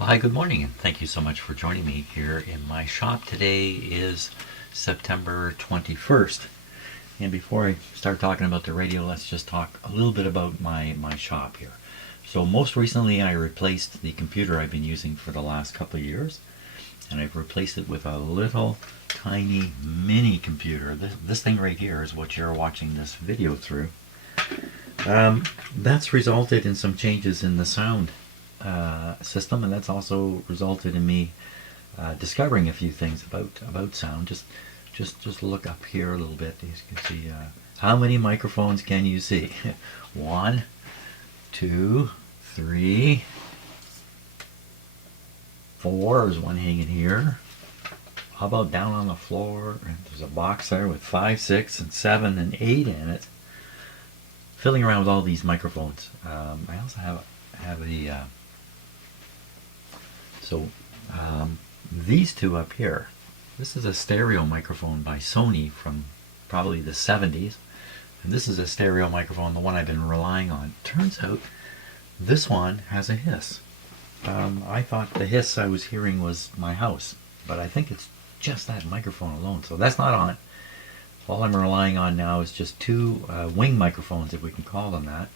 Well, hi, good morning, and thank you so much for joining me here in my shop. Today is September 21st. And before I start talking about the radio, let's just talk a little bit about my shop here. So most recently I replaced the computer I've been using for the last couple of years, and I've replaced it with a little tiny mini computer. This thing right here is what you're watching this video through. That's resulted in some changes in the sound system, and that's also resulted in me discovering a few things about sound. Just look up here a little bit. You can see how many microphones can you see? 1, 2, 3, 4. There's one hanging here. How about down on the floor? There's a box there with 5, 6, and 7, and 8 in it. Fiddling around with all these microphones. I also have a these two up here. This is a stereo microphone by Sony from probably the 70s, and this is a stereo microphone, the one I've been relying on. Turns out this one has a hiss. I thought the hiss I was hearing was my house, but I think it's just that microphone alone, so that's not on. All I'm relying on now is just two wing microphones, if we can call them that.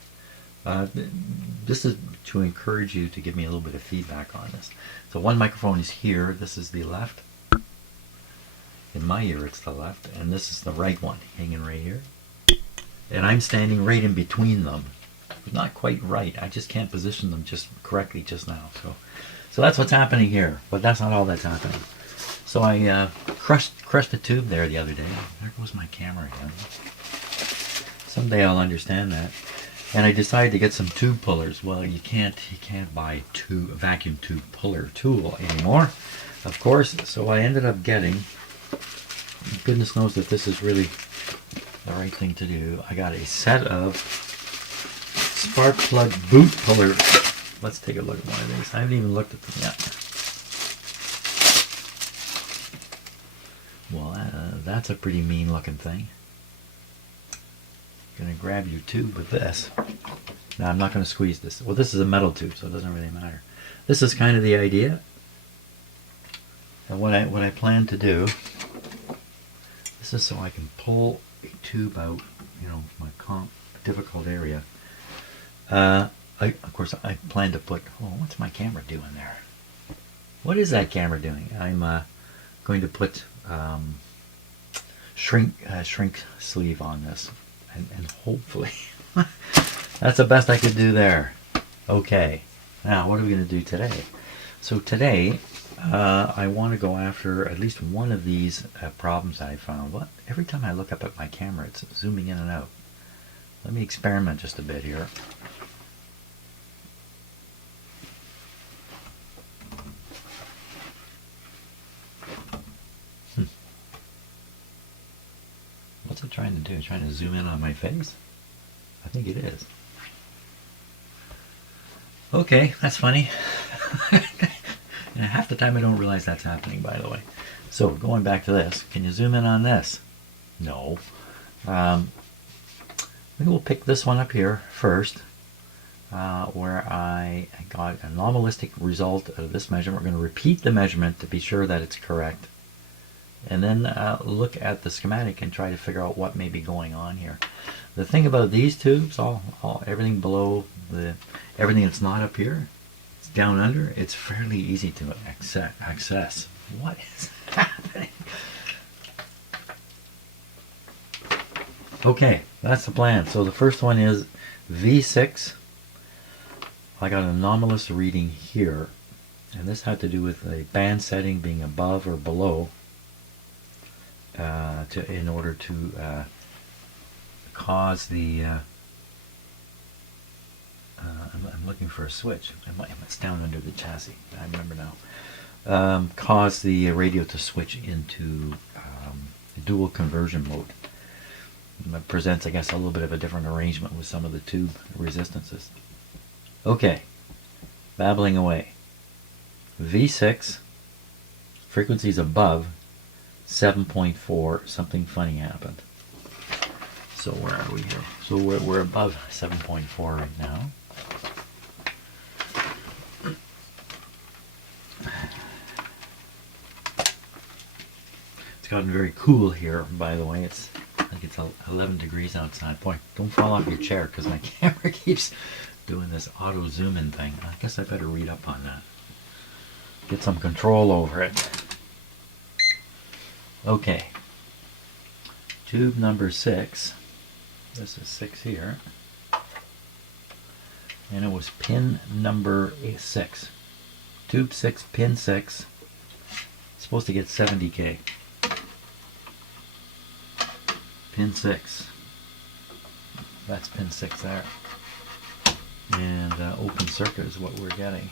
This is to encourage you to give me a little bit of feedback on this. So one microphone is here. This is the left. In my ear it's the left, and this is the right one hanging right here. And I'm standing right in between them. Not quite right. I just can't position them just correctly just now. So that's what's happening here, but that's not all that's happening. So I crushed a tube there the other day. There goes my camera again. Someday I'll understand that. And I decided to get some tube pullers. Well, you can't buy a vacuum tube puller tool anymore, of course. So I ended up getting, goodness knows that this is really the right thing to do, I got a set of spark plug boot pullers. Let's take a look at one of these. I haven't even looked at them yet. Well, that's a pretty mean looking thing. Gonna grab your tube with this. Now I'm not going to squeeze this. Well, this is a metal tube, so it doesn't really matter. This is kind of the idea. And what I plan to do, this is so I can pull a tube out, my difficult area. Of course, I plan to put, what's my camera doing there? What is that camera doing? I'm going to put shrink sleeve on this, and hopefully that's the best I could do there. Okay, now what are we going to do today? So today I want to go after at least one of these problems that I found. Every time I look up at my camera, it's zooming in and out. Let me experiment just a bit here. What's it trying to do? It's trying to zoom in on my face? I think it is. Okay, that's funny. And half the time I don't realize that's happening, by the way. So, going back to this, can you zoom in on this? No. Maybe we'll pick this one up here first, where I got an anomalistic result of this measurement. We're going to repeat the measurement to be sure that it's correct, and then look at the schematic and try to figure out what may be going on here. The thing about these tubes, everything below everything that's not up here, it's down under, it's fairly easy to access. What is happening? Okay, that's the plan. So the first one is V6. I got an anomalous reading here, and this had to do with a band setting being above or below in order to cause the I'm looking for a switch. It's down under the chassis. I remember now. Cause the radio to switch into dual conversion mode. It presents, I guess, a little bit of a different arrangement with some of the tube resistances. Okay, babbling away. V6, frequencies above 7.4, something funny happened. So where are we here? So we're above 7.4 right now. It's gotten very cool here, by the way. I think it's 11 degrees outside. Boy, don't fall off your chair because my camera keeps doing this auto zoom in thing. I guess I better read up on that. Get some control over it. Okay. Tube number 6. This is 6 here. And it was pin number 6. Tube 6, pin 6. Supposed to get 70K. Pin 6. That's pin 6 there. And open circuit is what we're getting.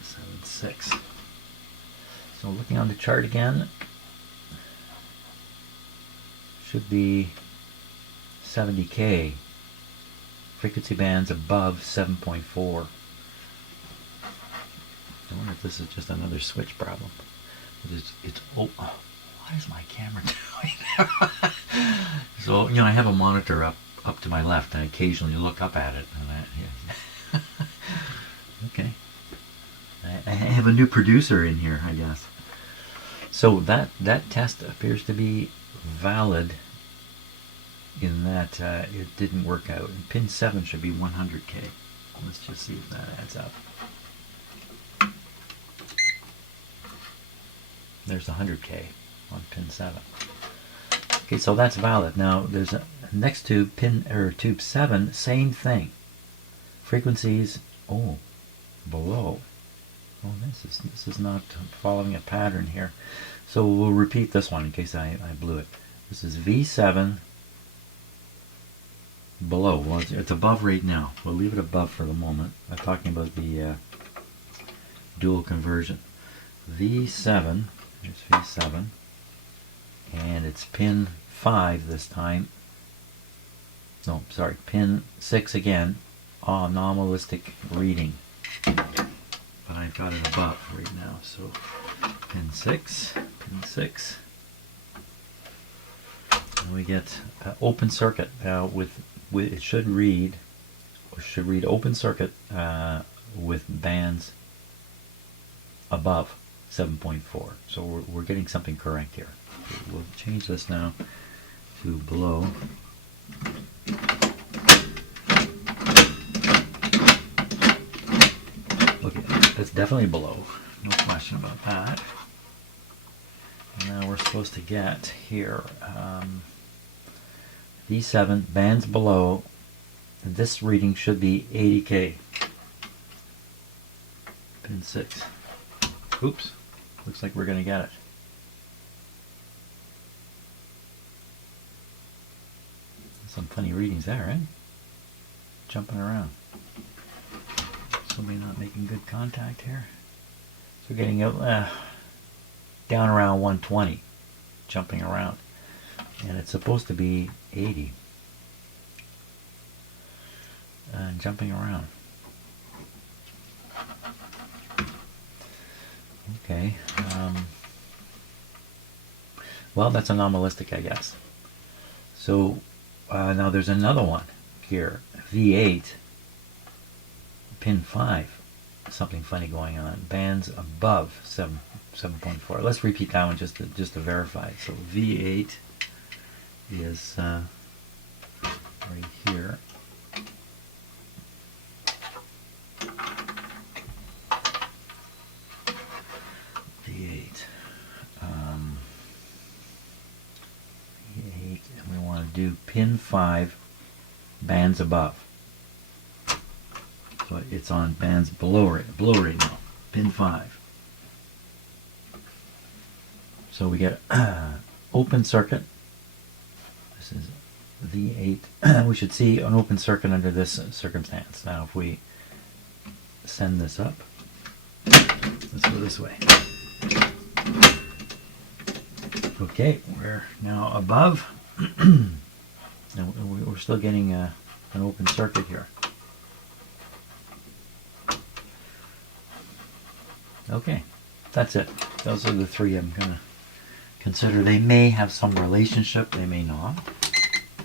7, 6. So looking on the chart again, should be 70K. Frequency bands above 7.4. I wonder if this is just another switch problem. It's oh, what is my camera doing there? So, you know, I have a monitor up to my left, and I occasionally look up at it. And okay. I have a new producer in here, I guess. So that test appears to be valid in that it didn't work out. And pin 7 should be 100K. Let's just see if that adds up. There's 100K on pin 7. Okay, so that's valid. Now there's a next tube, tube 7, same thing. Frequencies below. Oh, this is not following a pattern here. So we'll repeat this one in case I blew it. This is V7 below. Well, it's above right now. We'll leave it above for the moment. I'm talking about the dual conversion. V7. Here's V7, and it's pin 5 this time. No, sorry, pin 6 again. Anomalistic reading, but I've got it above right now. So pin 6, and we get open circuit. With it should read open circuit with bands above 7.4. So we're getting something correct here. We'll change this now to below. Okay, that's definitely below. No question about that. And now we're supposed to get here V7 bands below. This reading should be 80K. Pin 6. Oops. Looks like we're going to get it. Some funny readings there, right? Jumping around. Somebody not making good contact here. So we're getting down around 120. Jumping around. And it's supposed to be 80. And jumping around. Okay. Well, that's anomalistic, I guess. So now there's another one here. V8, pin 5. Something funny going on. Bands above 7.4. Let's repeat that one just to verify. So V8 is right here. V8. V8, and we want to do pin 5, bands above. So it's on bands below right now. Pin 5. So we get open circuit. This is V8. We should see an open circuit under this circumstance. Now if we send this up, let's go this way. Okay, we're now above, and we're still getting an open circuit here. Okay, that's it. Those are the three I'm going to consider. They may have some relationship, they may not.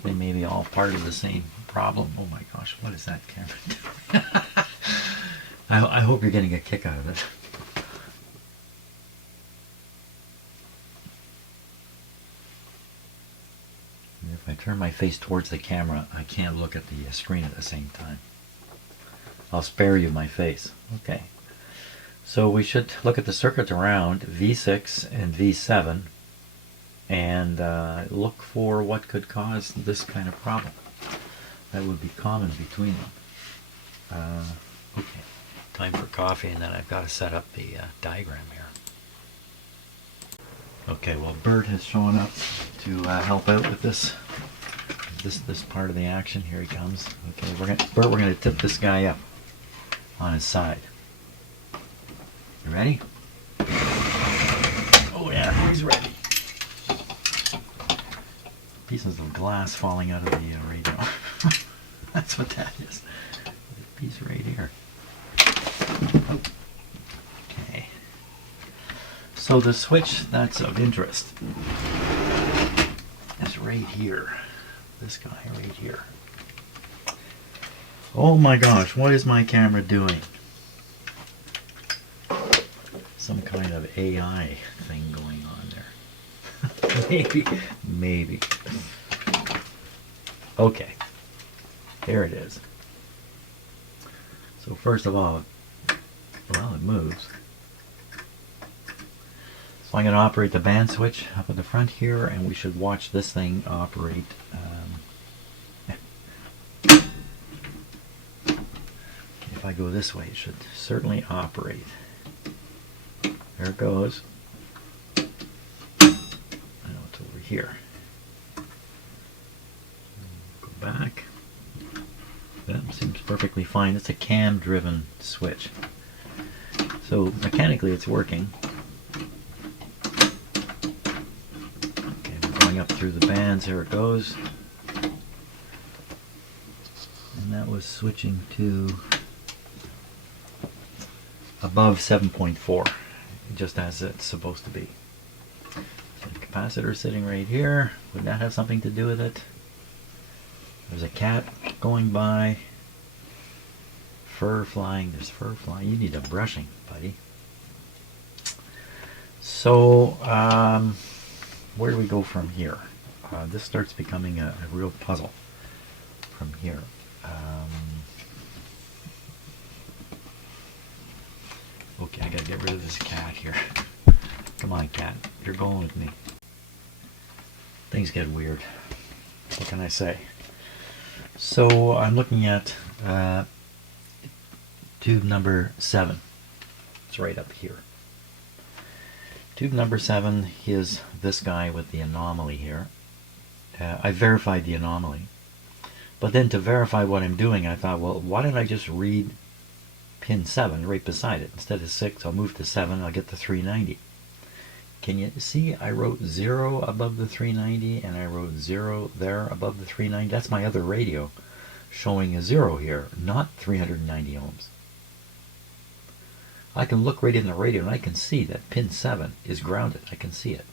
They may be all part of the same problem. Oh my gosh, what is that camera doing? I hope you're getting a kick out of it. I turn my face towards the camera, I can't look at the screen at the same time. I'll spare you my face. Okay. So we should look at the circuits around V6 and V7 and look for what could cause this kind of problem. That would be common between them. Okay, time for coffee, and then I've got to set up the diagram here. Okay, well, Bert has shown up to help out with this part of the action. Here he comes. Okay, Bert, we're gonna tip this guy up on his side. You ready? Oh yeah, he's ready. Pieces of glass falling out of the radio. That's what that is. This piece right here. Okay. So the switch that's of interest is right here. This guy right here. Oh my gosh, what is my camera doing? Some kind of AI thing going on there. Maybe. Okay. There it is. So first of all, well, it moves. So I'm going to operate the band switch up at the front here, and we should watch this thing operate. If I go this way, it should certainly operate. There it goes. I know it's over here. Go back. That seems perfectly fine. It's a cam-driven switch. So mechanically it's working. Okay, we're going up through the bands. Here it goes. And that was switching to above 7.4, just as it's supposed to be. So the capacitor sitting right here. Would that have something to do with it? There's a cat going by. Fur flying. There's fur flying. You need a brushing, buddy. So, where do we go from here? This starts becoming a real puzzle from here. Okay, I gotta get rid of this cat here. Come on, cat. You're going with me. Things get weird. What can I say? So I'm looking at tube number 7. It's right up here. Tube number 7 is this guy with the anomaly here. I verified the anomaly. But then to verify what I'm doing, I thought, well, why don't I just read pin 7 right beside it? Instead of 6, I'll move to 7, I'll get the 390. Can you see I wrote 0 above the 390 and I wrote 0 there above the 390? That's my other radio showing a 0 here, not 390 ohms. I can look right in the radio and I can see that pin 7 is grounded. I can see it.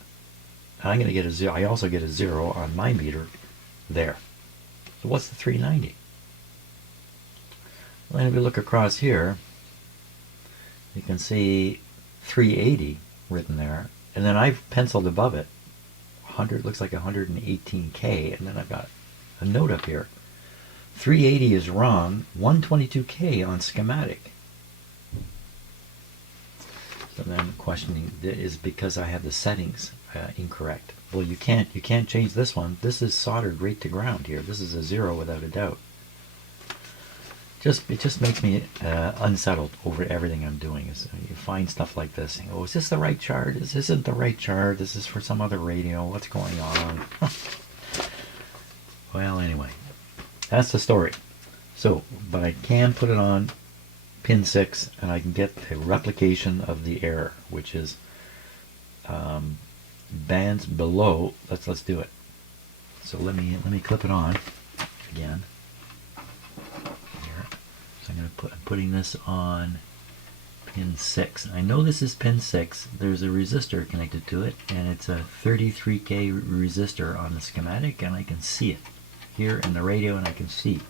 And I'm going to get a 0. I also get a 0 on my meter there. So what's the 390? Well, if we look across here, you can see 380 written there. And then I've penciled above it 100, looks like 118K, and then I've got a note up here. 380 is wrong, 122K on schematic. So then questioning is because I have the settings incorrect. Well, you can't change this one. This is soldered right to ground here. This is a 0 without a doubt. It just makes me unsettled over everything I'm doing. You find stuff like this. And, oh, is this the right chart? This isn't the right chart. This is for some other radio. What's going on? Well, anyway, that's the story. So, but I can put it on pin 6, and I can get a replication of the error, which is bands below. Let's do it. So let me clip it on again. I'm putting this on pin 6. I know this is pin 6. There's a resistor connected to it, and it's a 33K resistor on the schematic, and I can see it here in the radio, and I can see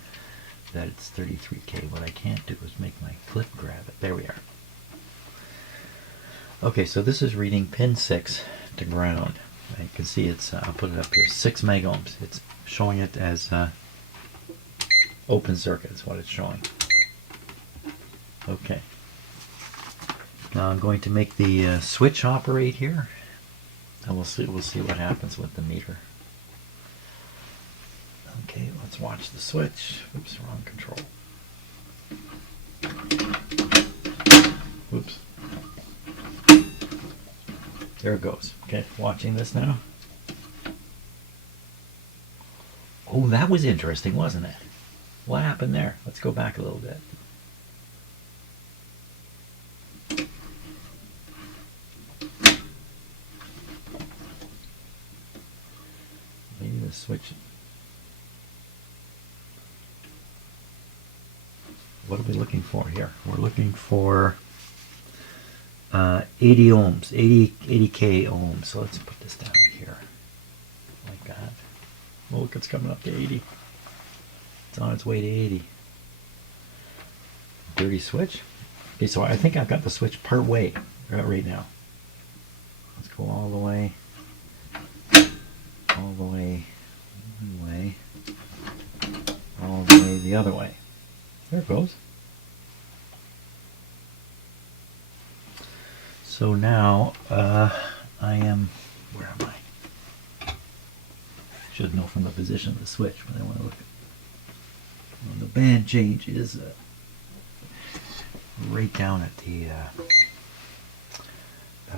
that it's 33K. What I can't do is make my clip grab it. There we are. Okay, so this is reading pin 6 to ground. You can see it's, I'll put it up here, 6 megohms. It's showing it as open circuit is what it's showing. Okay. Now I'm going to make the switch operate here, and we'll see what happens with the meter. Okay, let's watch the switch. Oops, wrong control. Oops. There it goes. Okay, watching this now. Oh, that was interesting, wasn't it? What happened there? Let's go back a little bit. Maybe the switch. What are we looking for here? We're looking for 80 ohms, 80k ohms. So let's put this down here, like that. Oh, look, it's coming up to 80. It's on its way to 80. Dirty switch. Okay, so I think I've got the switch part way right now. Let's go all the way, all the way, one way, all the way the other way. There it goes. So now I am, where am I? Should know from the position of the switch, but I want to look at, well, the band change is right down at the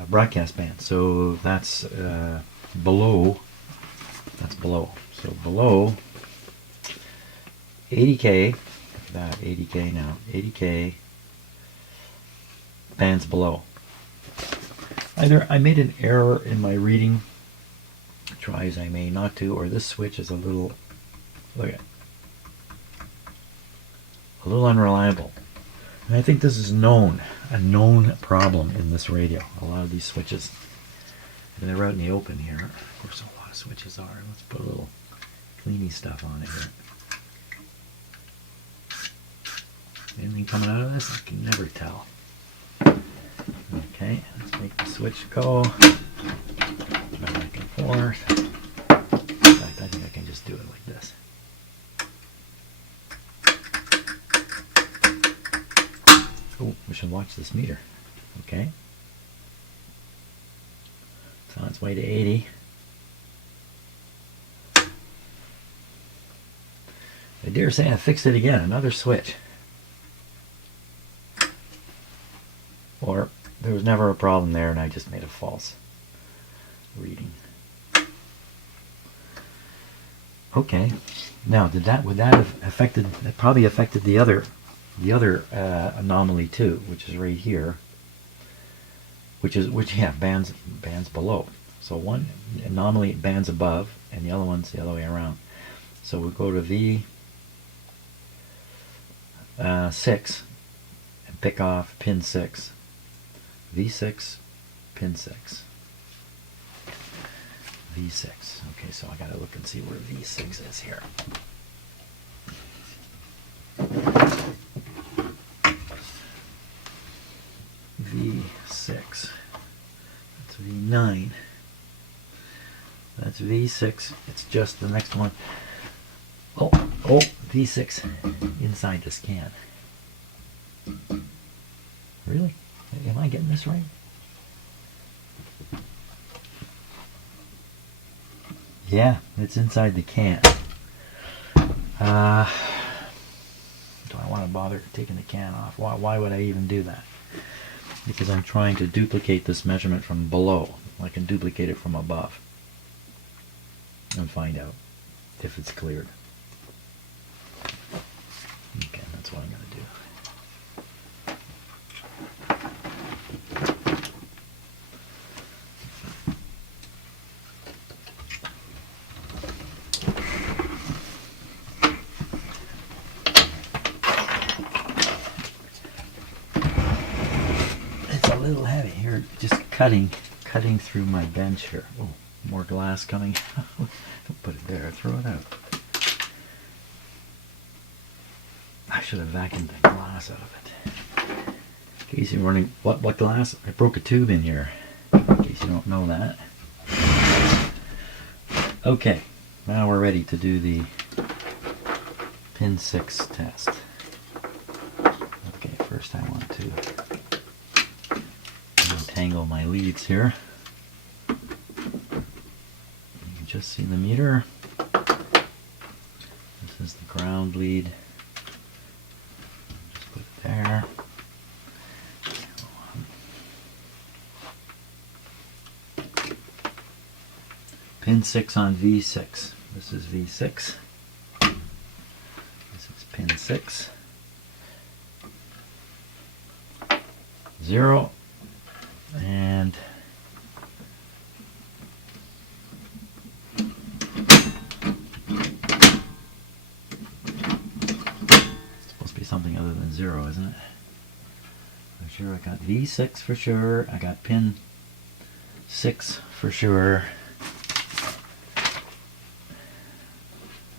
broadcast band. So that's below, that's below. So below 80k, that 80k now, 80k bands below. Either I made an error in my reading, try as I may not to, or this switch is a little, look at, a little unreliable. And I think this is known, a known problem in this radio. A lot of these switches, and they're out in the open here. Of course, a lot of switches are. Let's put a little cleaning stuff on it here. Anything coming out of this? I can never tell. Okay, let's make the switch go back and forth. In fact, I think I can just do it like this. Oh, we should watch this meter. Okay. It's on its way to 80. I dare say I fixed it again. Another switch. Or there was never a problem there and I just made a false reading. Okay. Now, would that have affected? It probably affected the other anomaly too, which is right here. Which bands below. So one anomaly bands above, and the other one's the other way around. So we'll go to V6 and pick off pin 6. V6, pin 6. V6. Okay, so I gotta look and see where V6 is here. V6. That's V9. That's V6. It's just the next one. Oh, V6 inside this can. Really? Am I getting this right? Yeah, it's inside the can. Do I want to bother taking the can off? Why would I even do that? Because I'm trying to duplicate this measurement from below. I can duplicate it from above and find out if it's cleared. Okay, that's what I'm going to do. A little heavy here, just cutting through my bench here. Oh, more glass coming. Don't put it there, throw it out. I should have vacuumed the glass out of it. In case you're wondering, what glass? I broke a tube in here. In case you don't know that. Okay, now we're ready to do the pin 6 test. Okay, first I want to untangle my leads here. You can just see the meter. This is the ground lead. Just put it there. Pin 6 on V6. This is V6. This is pin 6. 0. And it's supposed to be something other than 0, isn't it? I'm sure I got V6 for sure. I got pin 6 for sure.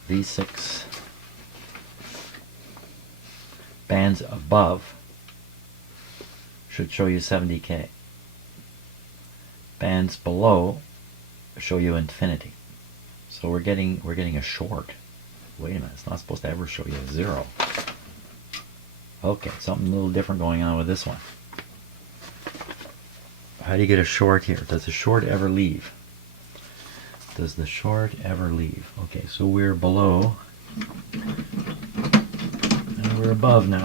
V6 bands above should show you 70K. Bands below show you infinity. So we're getting a short. Wait a minute, it's not supposed to ever show you a 0. Okay, something a little different going on with this one. How do you get a short here? Does the short ever leave? Does the short ever leave? Okay, so we're below and we're above now.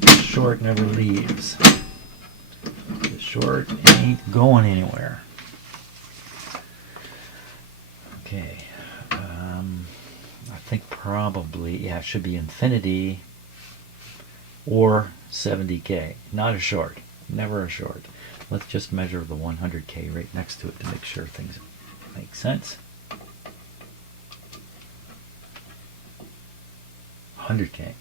The short never leaves. The short ain't going anywhere. Okay, I think probably, yeah, it should be infinity or 70K. Not a short. Never a short. Let's just measure the 100K right next to it to make sure things make sense. 100K.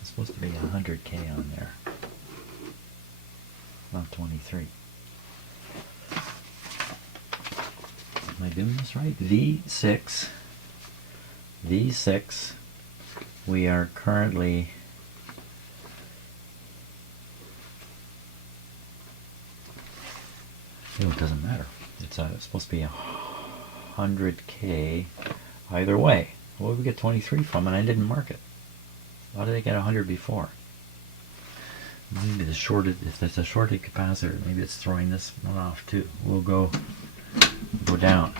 It's supposed to be 100K on there. Not 23. Am I doing this right? V6. V6. We are currently it doesn't matter. It's supposed to be 100K either way. Where did we get 23 from? And I didn't mark it. Why did I get 100 before? Maybe the shorted, if there's a shorted capacitor, maybe it's throwing this one off too. We'll go down.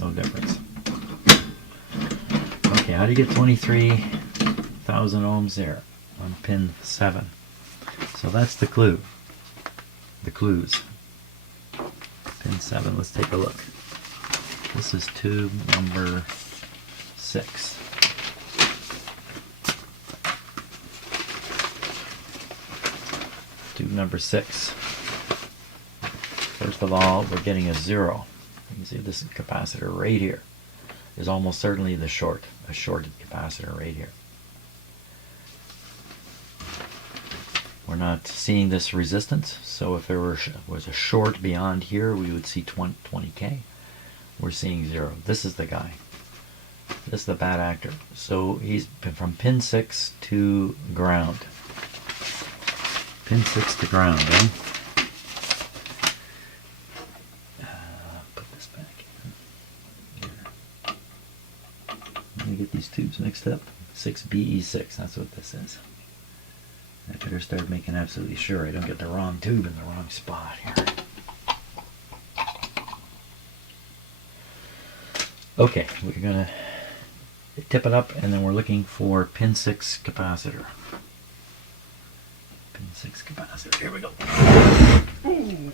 No difference. Okay, how do you get 23,000 ohms there on pin 7? So that's the clue. The clues. Pin 7, let's take a look. This is tube number 6. Tube number 6. First of all, we're getting a 0. You can see this capacitor right here is almost certainly the short, a shorted capacitor right here. We're not seeing this resistance, so if there was a short beyond here, we would see 20K. We're seeing 0. This is the guy. This is the bad actor. So he's been from pin 6 to ground. Pin 6 to ground, eh? Put this back in. Here. Let me get these tubes mixed up. 6BE6, that's what this is. I better start making absolutely sure I don't get the wrong tube in the wrong spot here. Okay, we're going to tip it up, and then we're looking for pin 6 capacitor. Pin 6 capacitor, here we go. Ooh.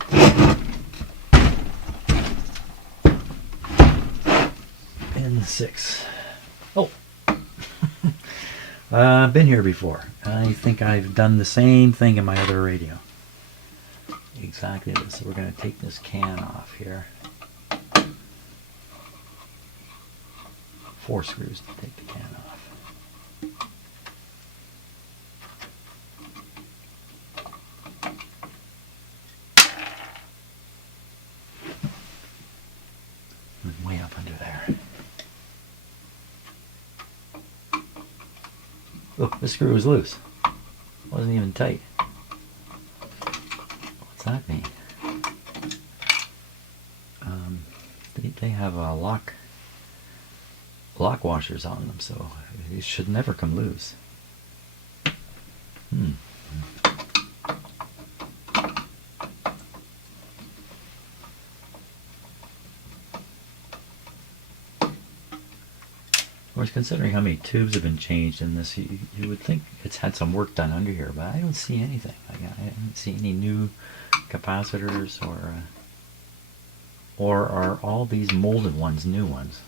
Pin 6. Oh! I've been here before. I think I've done the same thing in my other radio. Exactly this. So we're going to take this can off here. 4 screws to take the can off. And way up under there. Oh, this screw was loose. Wasn't even tight. What's that mean? they have lock washers on them, so it should never come loose. Of course, considering how many tubes have been changed in this, you would think it's had some work done under here, but I don't see anything. I don't see any new capacitors, or are all these molded ones new ones?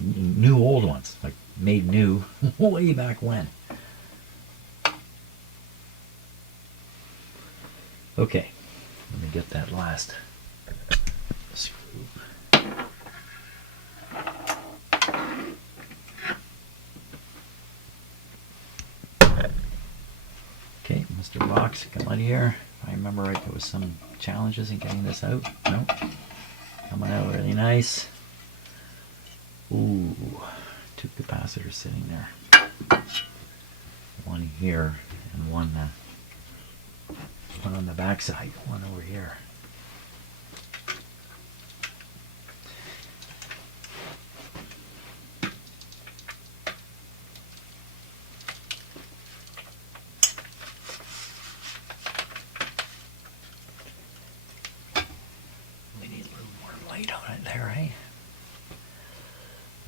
New old ones, like made new way back when. Okay, let me get that last screw. Okay, Mr. Box, come out here. If I remember right, there was some challenges in getting this out. No, coming out really nice. Ooh, 2 capacitors sitting there. One here and one on the back side, one over here. We need a little more light on it there, eh?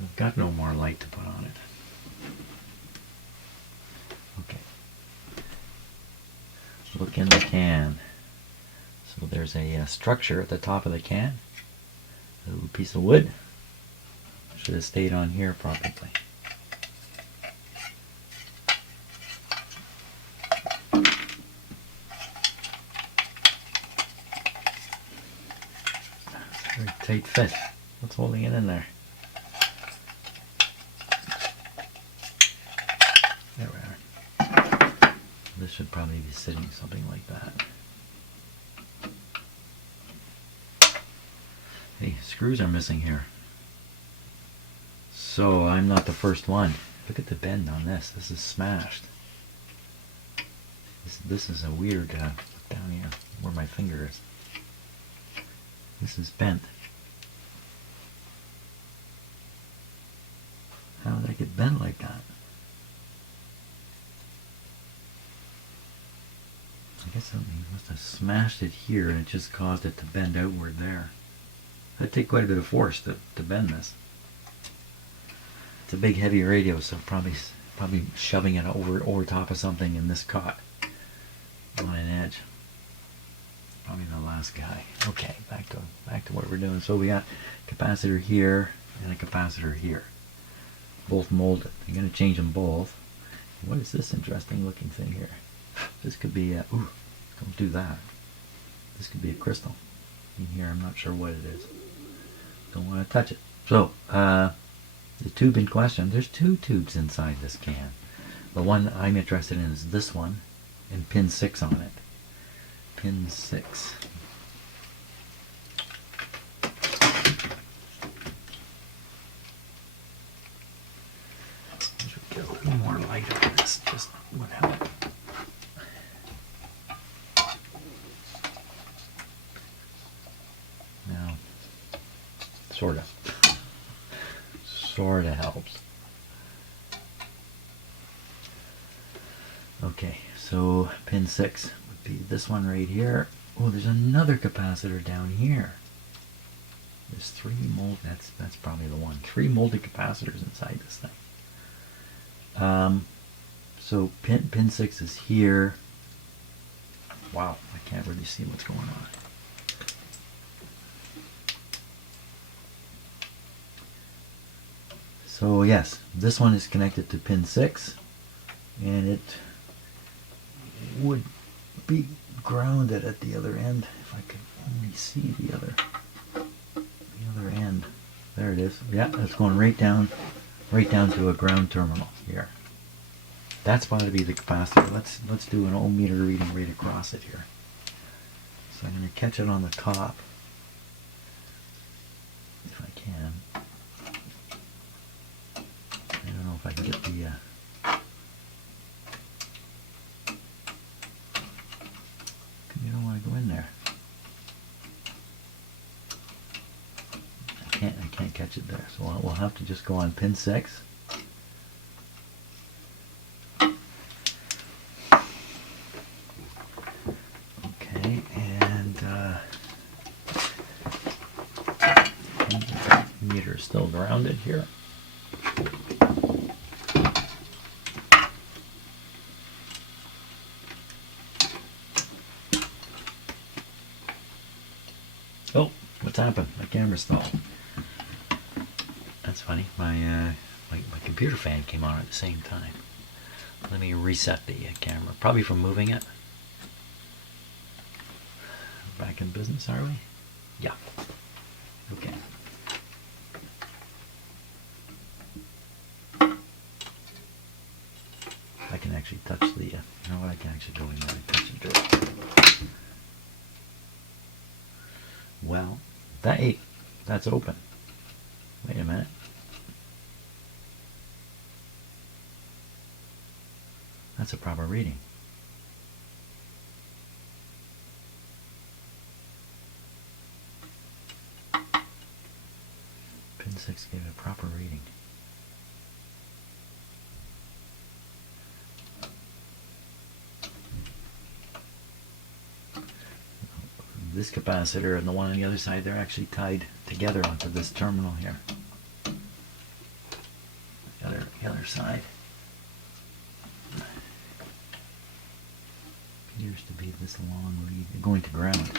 We've got no more light to put on it. Okay. Look in the can. So there's a structure at the top of the can. A little piece of wood. Should have stayed on here probably. Very tight fit. What's holding it in there? There we are. This should probably be sitting something like that. Hey, screws are missing here. So I'm not the first one. Look at the bend on this. This is smashed. This is a weird, look down here where my finger is. This is bent. How did I get bent like that? I guess something must have smashed it here and it just caused it to bend outward there. That'd take quite a bit of force to bend this. It's a big heavy radio, so probably shoving it over top of something, and this caught on an edge. Probably the last guy. Okay, back to what we're doing. So we got a capacitor here and a capacitor here, both molded. You're going to change them both. What is this interesting looking thing here? This could be ooh, don't do that. This could be a crystal in here. I'm not sure what it is. Don't want to touch it. So the tube in question, there's 2 tubes inside this can. The one I'm interested in is this one, and pin 6 on it. Pin 6. Should get a little more light on this, just would help. Now, sorta helps. Okay, so pin 6 would be this one right here. Oh, there's another capacitor down here. There's 3 mold. That's probably the one. 3 molded capacitors inside this thing. So pin 6 is here. Wow, I can't really see what's going on. So yes, this one is connected to pin 6, and it would be grounded at the other end. If I could only see the other end. There it is. Yeah, it's going right down to a ground terminal here. That's going to be the capacitor. Let's do an ohm meter reading right across it here. So I'm going to catch it on the top, if I can. I don't know if I can get the you don't want to go in there. I Well, we'll have to just go on pin 6. Okay, and meter is still grounded here. Oh, what's happened? My camera stalled. That's funny. My computer fan came on at the same time. Let me reset the camera. Probably from moving it. Back in business, are we? Yeah. Okay. I can actually touch the, you know what, I can actually go in there and touch and do it. Well, that's open. Wait a minute. That's a proper reading. Pin 6 gave a proper reading. This capacitor and the one on the other side, they're actually tied together onto this terminal here. The other side appears to be this long lead going to ground.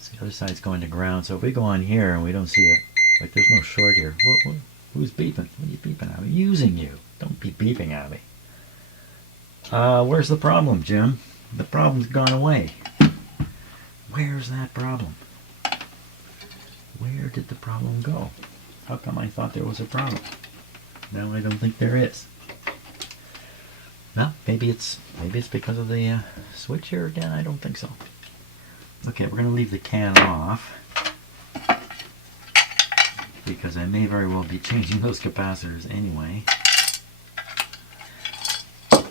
So the other side's going to ground. So if we go on here and we don't see it, like there's no short here. Who's beeping? What are you beeping at? I'm using you. Don't be beeping at me. Where's the problem, Jim? The problem's gone away. Where's that problem? Where did the problem go? How come I thought there was a problem? Now I don't think there is. No, maybe it's because of the switch here again. I don't think so. Okay, we're going to leave the can off because I may very well be changing those capacitors anyway. And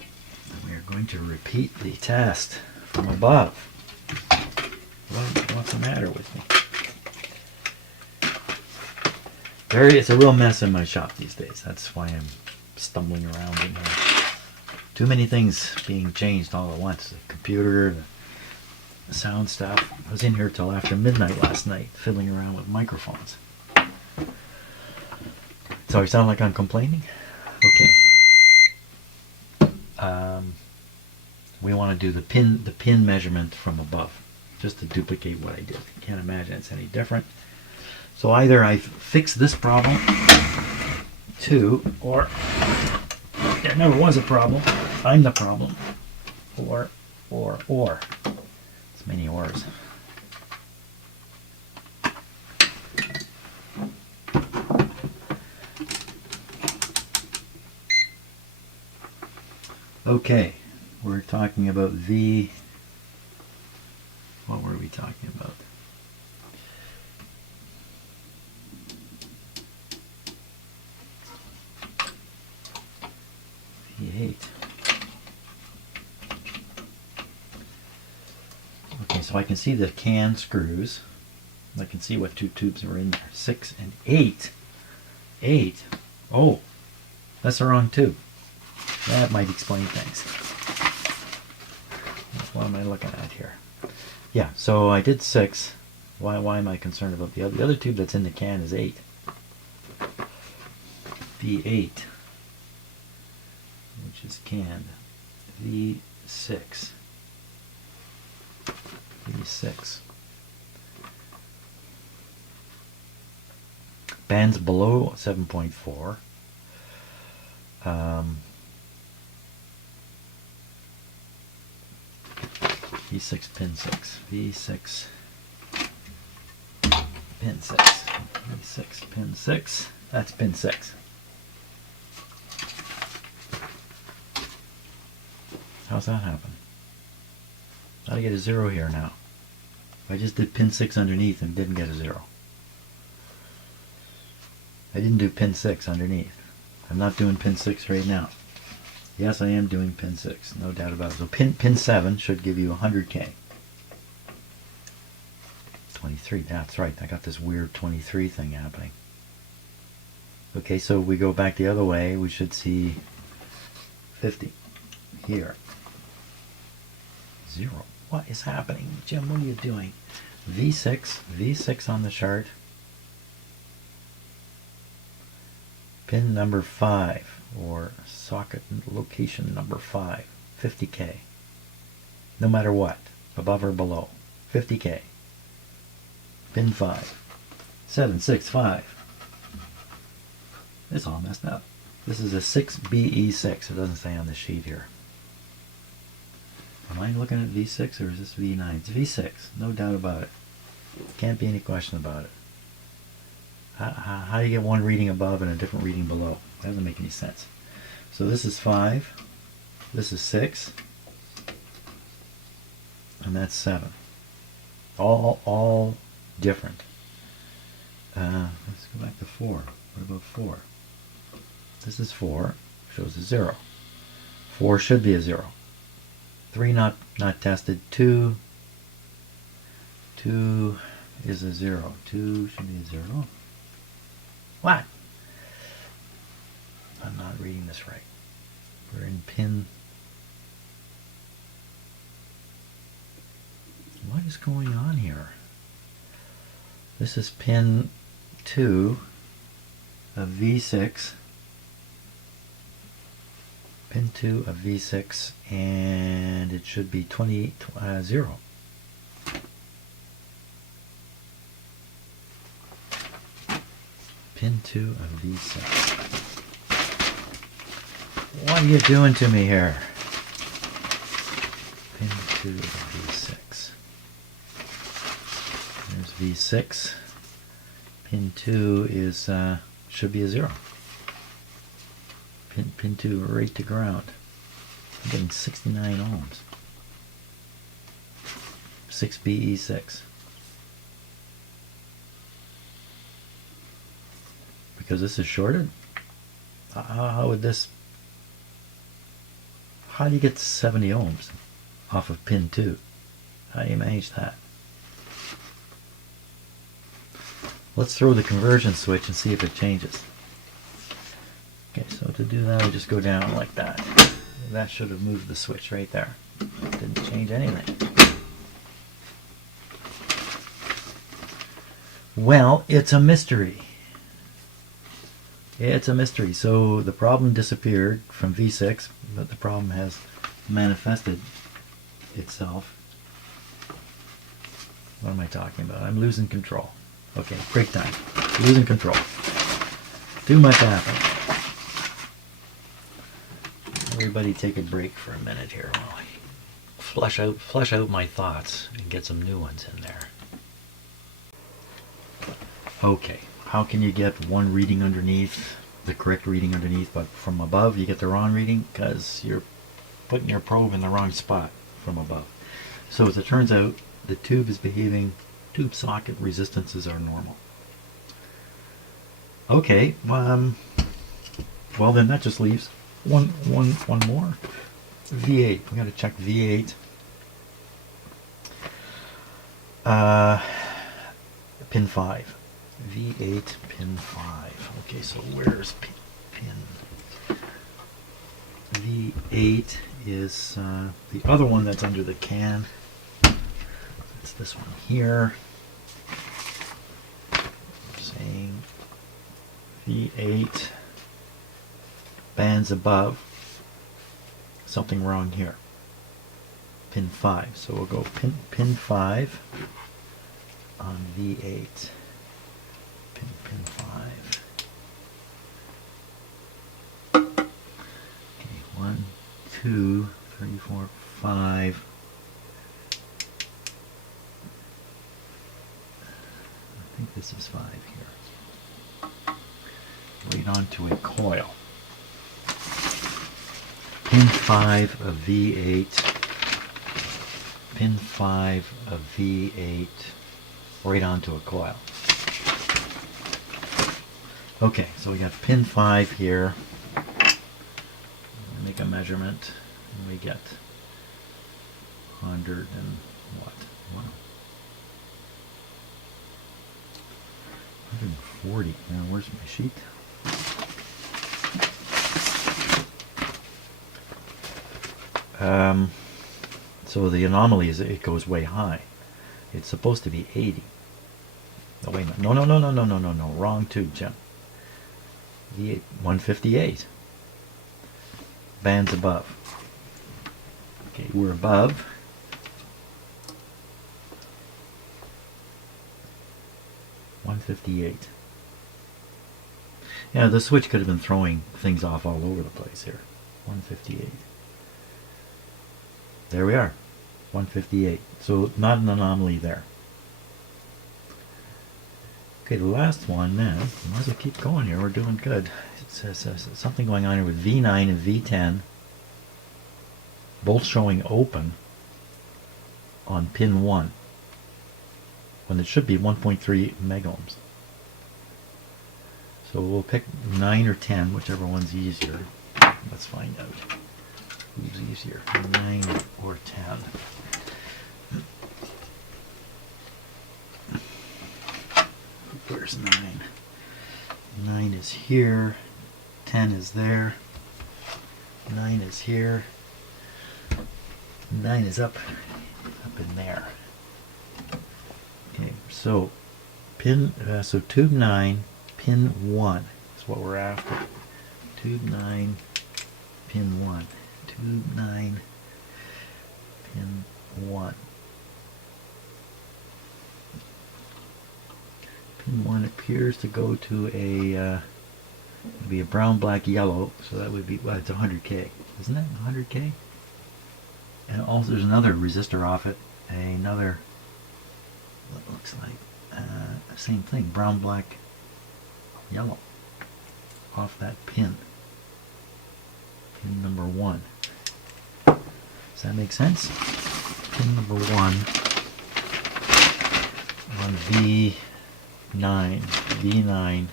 we are going to repeat the test from above. What's the matter with me? It's a real mess in my shop these days. That's why I'm stumbling around in here. Too many things being changed all at once. The computer, the sound stuff. I was in here till after midnight last night, fiddling around with microphones. So I sound like I'm complaining? Okay. We want to do the pin measurement from above, just to duplicate what I did. Can't imagine it's any different. So either I fix this problem, or there never was a problem. I'm the problem. Or. It's many ors. Okay, we're talking about what were we talking about? V8. Okay, so I can see the can screws. I can see what two tubes are in there. 6 and 8. 8? Oh, that's the wrong tube. That might explain things. What am I looking at here? Yeah, so I did 6. Why am I concerned about the other? The other tube that's in the can is 8. V8, which is canned. V6. V6. Bands below 7.4. V6 pin 6. V6 pin 6. V6 pin 6. That's pin 6. How's that happen? I get a 0 here now. I just did pin 6 underneath and didn't get a 0. I didn't do pin 6 underneath. I'm not doing pin 6 right now. Yes, I am doing pin 6, no doubt about it. So pin 7 should give you 100K. 23, that's right. I got this weird 23 thing happening. Okay, so we go back the other way, we should see 50 here. 0. What is happening? Jim, what are you doing? V6 on the chart. Pin number 5, or socket location number 5, 50K. No matter what, above or below, 50K. Pin 5, 765. It's all messed up. This is a 6BE6. It doesn't say on the sheet here. Am I looking at V6 or is this V9? It's V6, no doubt about it. Can't be any question about it. How do you get one reading above and a different reading below? That doesn't make any sense. So this is 5, this is 6, and that's 7. All different. Let's go back to 4. What about 4? This is 4, shows a 0. 4 should be a 0. 3 not tested. 2 is a 0. 2 should be a 0. What? I'm not reading this right. We're in pin. What is going on here? This is pin 2 of V6. Pin 2 of V6, and it should be 0. Pin 2 of V6. What are you doing to me here? Pin 2 of V6. There's V6. Pin 2 is should be a 0. Pin 2 right to ground. I'm getting 69 ohms. 6BE6. Because this is shorted? How would this... How do you get 70 ohms off of pin 2? How do you manage that? Let's throw the conversion switch and see if it changes. Okay, so to do that, we just go down like that. That should have moved the switch right there. Didn't change anything. Well, it's a mystery. It's a mystery. So the problem disappeared from V6, but the problem has manifested itself. What am I talking about? I'm losing control. Okay, break time. Losing control. Too much happened. Everybody take a break for a minute here while I flush out my thoughts and get some new ones in there. Okay, how can you get one reading underneath, the correct reading underneath, but from above you get the wrong reading? Because you're putting your probe in the wrong spot from above. So as it turns out, the tube is behaving, tube socket resistances are normal. Okay, well then that just leaves one more. V8. We got to check V8. Pin 5. V8 pin 5. Okay, so where's pin? V8 is the other one that's under the can. It's this one here. Saying V8 bands above. Something wrong here. Pin 5. So we'll go pin 5 on V8. Pin 5. Okay, 1, 2, 3, 4, 5. I think this is 5 here. Right onto a coil. Pin 5 of V8. Pin 5 of V8 right onto a coil. Okay, so we got pin 5 here. Make a measurement, and we get 100 and what? Wow. 140. Now, where's my sheet? So the anomalies, it goes way high. It's supposed to be 80. Oh, wait a minute. No. Wrong tube, Jim. 158. Bands above. Okay, we're above. $158. Yeah, the switch could have been throwing things off all over the place here. 158. There we are. 158. So not an anomaly there. Okay, the last one then. Might as well keep going here. We're doing good. It says something going on here with V9 and V10, both showing open on pin 1, when it should be 1.3 megohms. So we'll pick 9 or 10, whichever one's easier. Let's find out who's easier, 9 or 10. Where's 9? 9 is here, 10 is there, 9 is here, 9 is up in there. Okay, so so tube 9, pin 1 is what we're after. Tube 9, pin 1. Tube 9, pin 1. Pin 1 appears to go to a be a brown, black, yellow, so that would be, well, it's 100K, isn't it? 100K? And also there's another resistor off it, another, what looks like same thing, brown, black, yellow, off that pin number 1. Does that make sense? Pin number 1 on V9.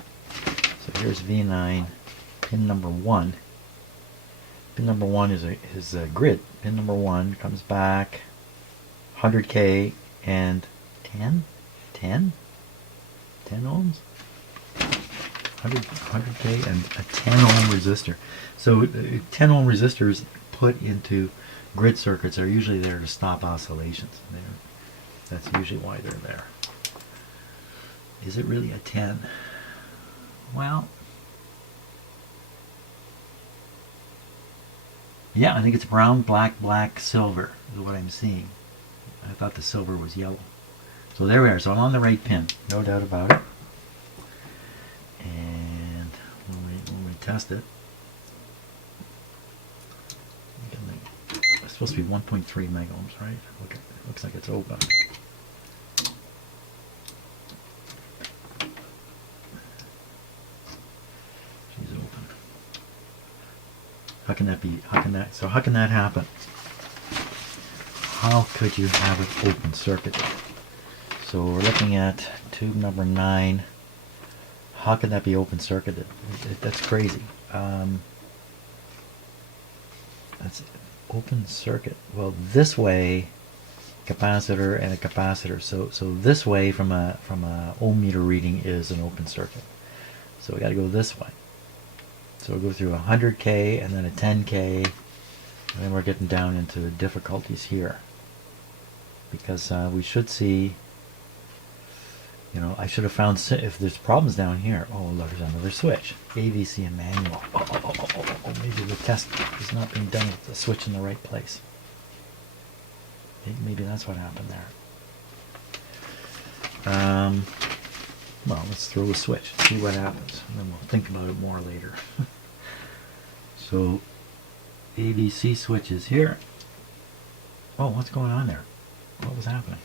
So here's V9, pin number 1. Pin number 1 is a grid. Pin number 1 comes back 100K and 10 ohms. 100K and a 10 ohm resistor. So 10 ohm resistors put into grid circuits are usually there to stop oscillations. That's usually why they're there. Is it really a 10? Well, yeah, I think it's brown, black, black, silver is what I'm seeing. I thought the silver was yellow. So there we are. So I'm on the right pin, no doubt about it. And when we test it, it's supposed to be 1.3 megohms, right? Okay, looks like it's open. She's open. How can that be? How can that happen? How could you have it open circuited? So we're looking at tube number 9. How could that be open circuited? That's crazy. That's open circuit. Well, this way, capacitor and a capacitor. So this way from a ohm meter reading is an open circuit. So we got to go this way. So we'll go through 100K and then a 10K, and then we're getting down into difficulties here. Because we should see, I should have found, if there's problems down here, oh, look, there's another switch. AVC and manual. Oh, maybe the test has not been done with the switch in the right place. Maybe that's what happened there. Well, let's throw a switch, see what happens, and then we'll think about it more later. So, AVC switch is here. Oh, what's going on there? What was happening?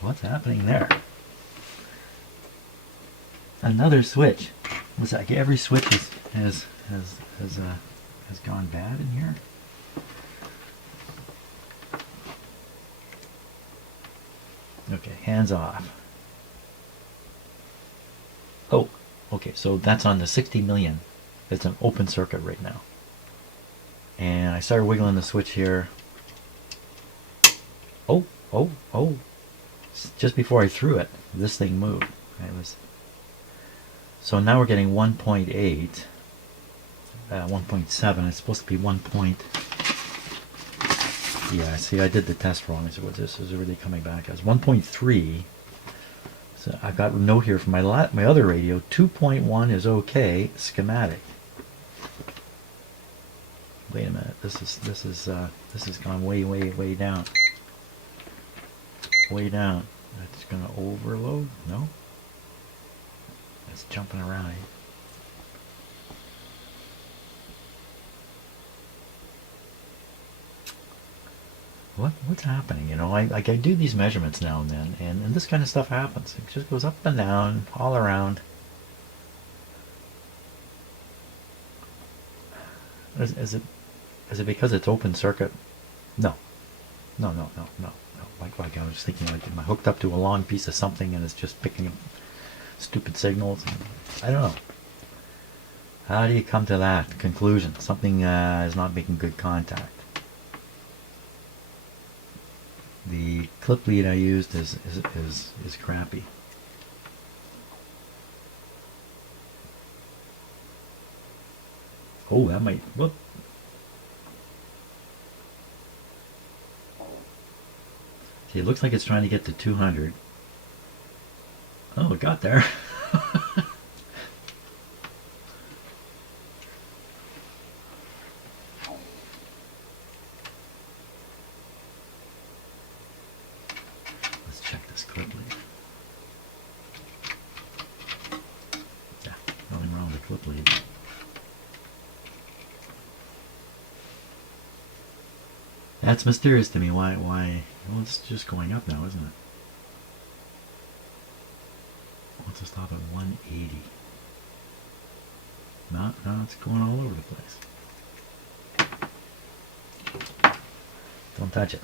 What's happening there? Another switch. Looks like every switch has gone bad in here. Okay, hands off. Oh, okay, so that's on the 60 million. It's an open circuit right now. And I started wiggling the switch here. Oh. Just before I threw it, this thing moved. So now we're getting 1.8. 1.7. It's supposed to be 1. Yeah, see, I did the test wrong. So this is really coming back as 1.3. So I've got a note here from my other radio. 2.1 is okay. Schematic. Wait a minute. This is gone way down. Way down. That's gonna overload. No. It's jumping around. What's happening? You know, I do these measurements now and then, and this kind of stuff happens. It just goes up and down, all around. Is it because it's open circuit? No. Like I was thinking, like, am I hooked up to a long piece of something and it's just picking up stupid signals? I don't know. How do you come to that conclusion? Something is not making good contact. The clip lead I used is crappy. Oh, that might. Whoop. See, it looks like it's trying to get to 200. Oh, it got there. Let's check this clip lead. Yeah, nothing wrong with the clip lead. That's mysterious to me. Why? Well, it's just going up now, isn't it? What's to stop at 180? No, it's going all over the place. Don't touch it.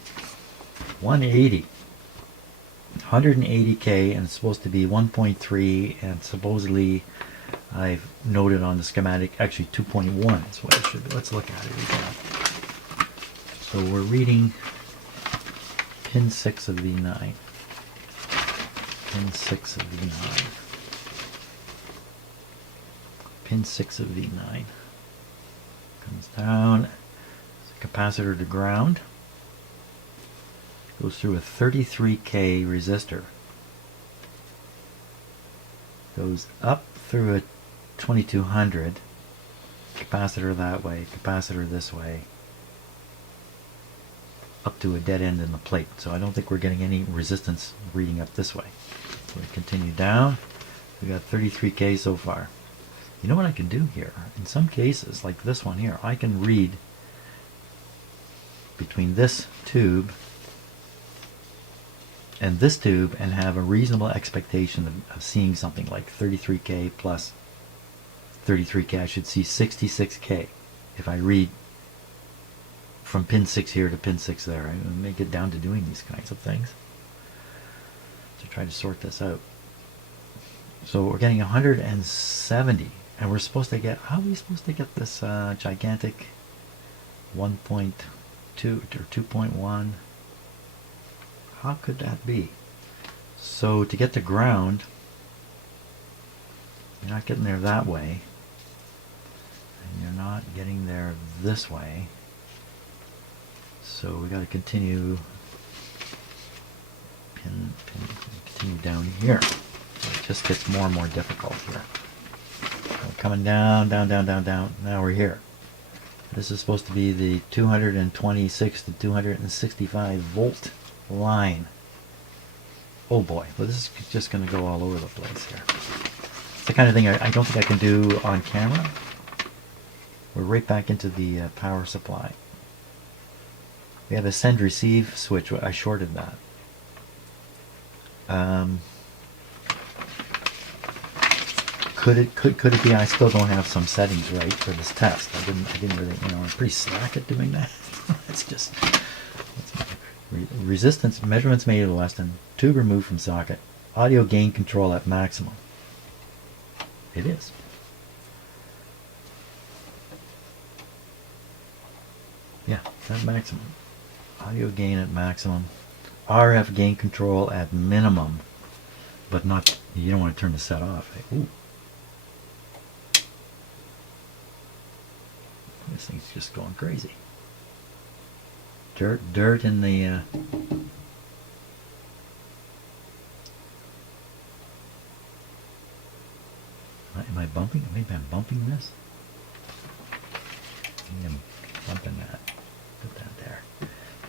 180. 180K, and it's supposed to be 1.3, and supposedly I've noted on the schematic, actually 2.1 is what it should be. Let's look at it again. So we're reading pin 6 of V9. Pin 6 of V9. Pin 6 of V9. Comes down. Capacitor to ground. Goes through a 33K resistor. Goes up through a 2200. Capacitor that way. Capacitor this way. Up to a dead end in the plate. So I don't think we're getting any resistance reading up this way. So we continue down. We got 33K so far. You know what I can do here? In some cases, like this one here, I can read between this tube and this tube and have a reasonable expectation of seeing something like 33K plus 33K. I should see 66K if I read from pin 6 here to pin 6 there. I may get down to doing these kinds of things to try to sort this out. So we're getting 170, and we're supposed to get, how are we supposed to get this gigantic 1.2 or 2.1? How could that be? So to get to ground, you're not getting there that way, and you're not getting there this way. So we got to continue continue down here. So it just gets more and more difficult here. So coming down. Now we're here. This is supposed to be the 226 to 265 volt line. Oh boy, well, this is just going to go all over the place here. It's the kind of thing I don't think I can do on camera. We're right back into the power supply. We have a send receive switch. I shorted that. Could it be I still don't have some settings right for this test? I didn't really, I'm pretty slack at doing that. It's just resistance measurements made at less than, tube removed from socket, audio gain control at maximum. It is. Yeah, at maximum. Audio gain at maximum. RF gain control at minimum, but not, you don't want to turn the set off. Ooh. This thing's just going crazy. Dirt in the... Am I bumping? Maybe I'm bumping this? Maybe I'm bumping that. Put that there.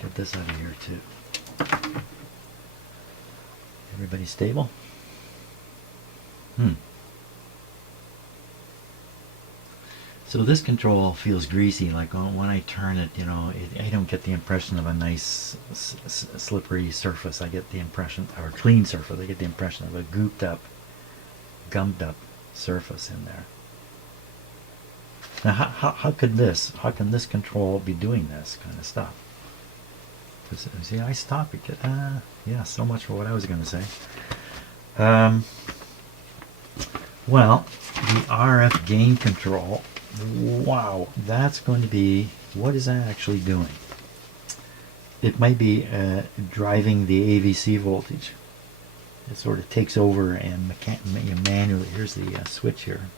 Get this out of here too. Everybody stable? So this control feels greasy, like when I turn it, you know, I don't get the impression of a nice slippery surface. I get the impression, or clean surface, I get the impression of a gooped up, gummed up surface in there. Now how can this control be doing this kind of stuff? See, I stop it. Yeah, so much for what I was going to say. Well, the RF gain control, wow, that's going to be, what is that actually doing? It might be driving the AVC voltage. It sort of takes over and manually, here's the switch here.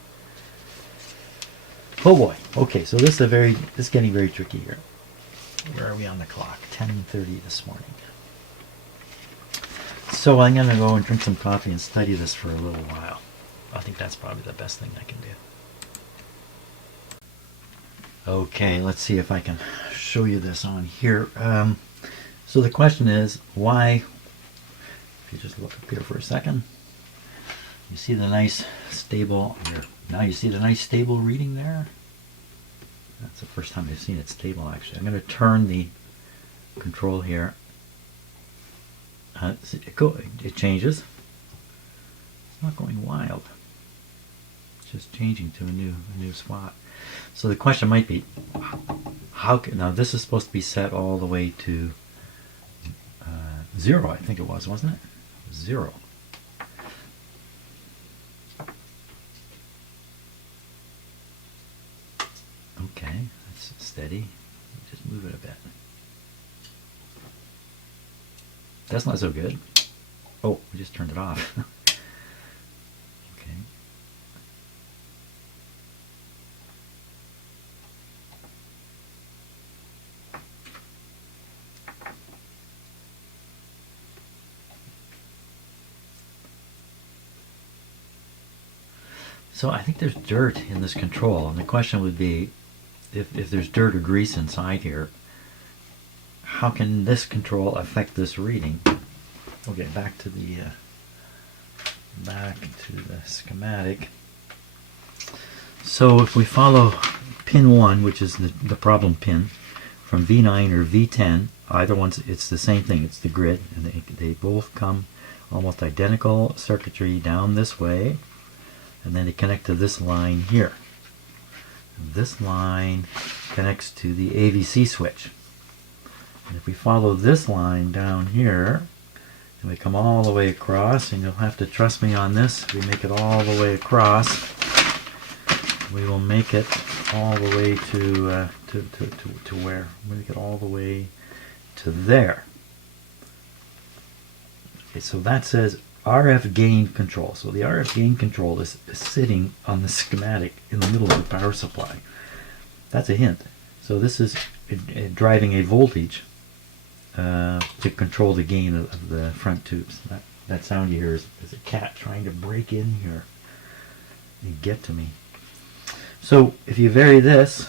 Oh boy, okay, so this is getting very tricky here. Where are we on the clock? 10:30 this morning. So I'm going to go and drink some coffee and study this for a little while. I think that's probably the best thing I can do. Okay, let's see if I can show you this on here. So the question is, why, if you just look up here for a second, you see the nice stable, now you see the nice stable reading there? That's the first time I've seen it stable, actually. I'm going to turn the control here. It changes. It's not going wild. It's just changing to a new spot. So the question might be, now this is supposed to be set all the way to 0, I think it was, wasn't it? 0. Okay, that's steady. Just move it a bit. That's not so good. Oh, we just turned it off. Okay. So I think there's dirt in this control, and the question would be, if there's dirt or grease inside here, how can this control affect this reading? Okay, back to the schematic. So if we follow pin 1, which is the problem pin, from V9 or V10, either one's, it's the same thing, it's the grid, and they both come almost identical circuitry down this way, and then they connect to this line here. This line connects to the AVC switch. And if we follow this line down here, and we come all the way across, and you'll have to trust me on this, if we make it all the way across, we will make it all the way to where? We'll make it all the way to there. Okay, so that says RF gain control. So the RF gain control is sitting on the schematic in the middle of the power supply. That's a hint. So this is driving a voltage to control the gain of the front tubes. That sound you hear is a cat trying to break in here and get to me. So if you vary this,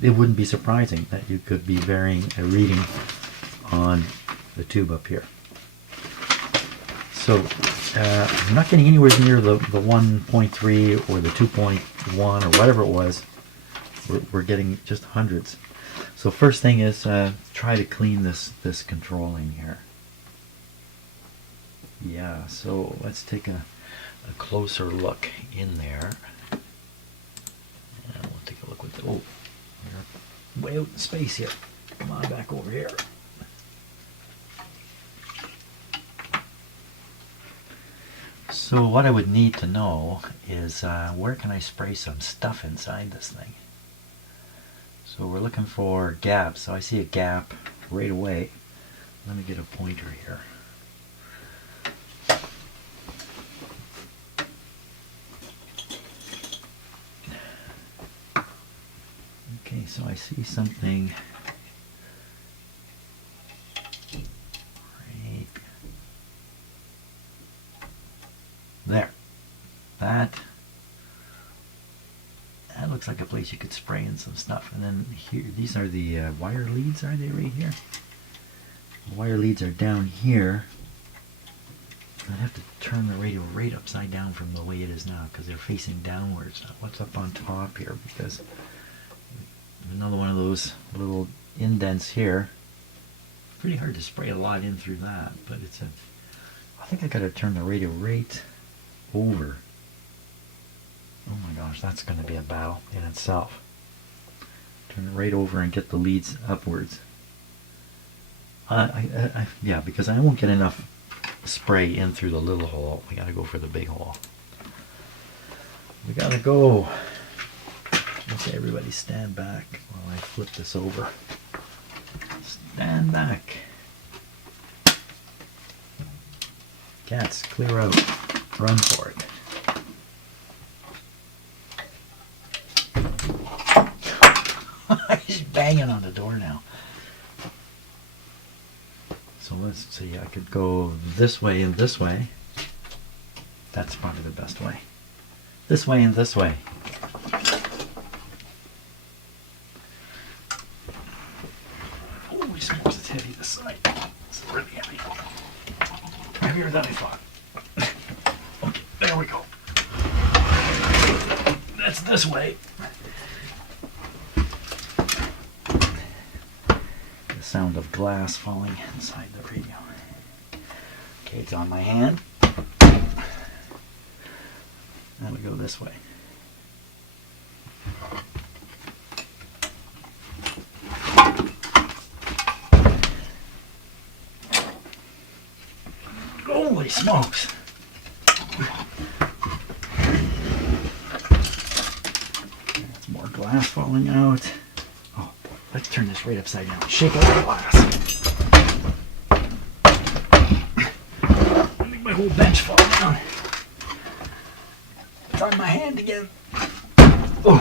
it wouldn't be surprising that you could be varying a reading on the tube up here. So I'm not getting anywhere near the 1.3 or the 2.1 or whatever it was. We're getting just hundreds. So first thing is try to clean this controlling here. Yeah, so let's take a closer look in there. And we'll take a look with the, oh, we're way out in space here. Come on back over here. So what I would need to know is where can I spray some stuff inside this thing? So we're looking for gaps. So I see a gap right away. Let me get a pointer here. Okay, so I see something right there. That looks like a place you could spray in some stuff. And then here, these are the wire leads, are they right here? The wire leads are down here. I'd have to turn the radio right upside down from the way it is now because they're facing downwards. Now, what's up on top here? Because another one of those little indents here. Pretty hard to spray a lot in through that, but it's a. I think I got to turn the radio right over. Oh my gosh, that's going to be a battle in itself. Turn it right over and get the leads upwards. Yeah, because I won't get enough spray in through the little hole. We got to go for the big hole. We got to go. Okay, everybody stand back while I flip this over. Stand back. Cats, clear out. Run for it. He's banging on the door now. So let's see, I could go this way and this way. That's probably the best way. This way and this way. Holy smokes, it's heavy this side. It's really heavy. Heavier than I thought. Okay, there we go. That's this way. Sound of glass falling inside the radio. Okay, it's on my hand. Now we go this way. Holy smokes! There's more glass falling out. Let's turn this right upside down. Shake out the glass. Make my whole bench fall down. It's on my hand again. Oh.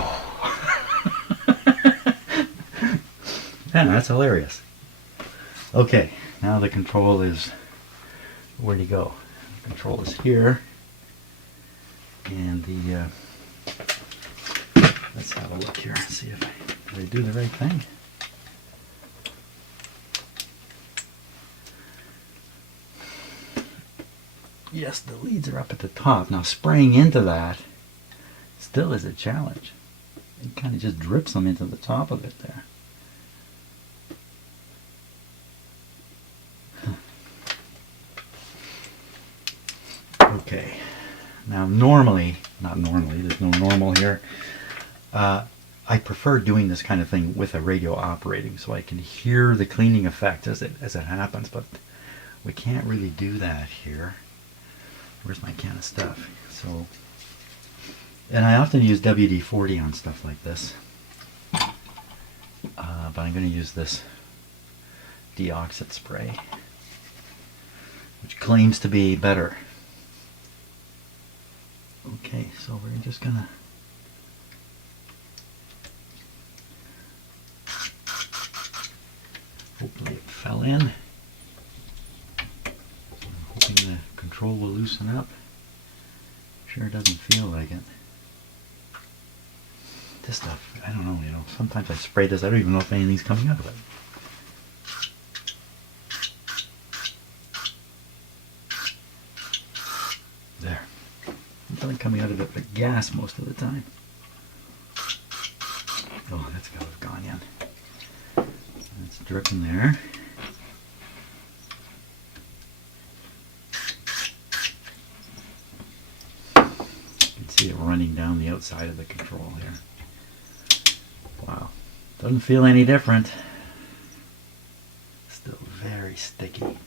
Yeah, that's hilarious. Okay, now the control is, where'd he go? The control is here. And the, let's have a look here and see if I do the right thing. Yes, the leads are up at the top. Now spraying into that still is a challenge. It kind of just drips them into the top of it there. Okay, now normally, not normally, there's no normal here. I prefer doing this kind of thing with a radio operating so I can hear the cleaning effect as it happens, but we can't really do that here. Where's my can of stuff? So, and I often use WD-40 on stuff like this, but I'm going to use this deoxit spray, which claims to be better. Okay, so we're just going to hopefully it fell in. I'm hoping the control will loosen up. Sure doesn't feel like it. This stuff, I don't know, sometimes I spray this, I don't even know if anything's coming out of it. There. Nothing coming out of it but gas most of the time. Oh, that's got to have gone in. It's dripping there. You can see it running down the outside of the control here. Wow. Doesn't feel any different. Still very sticky.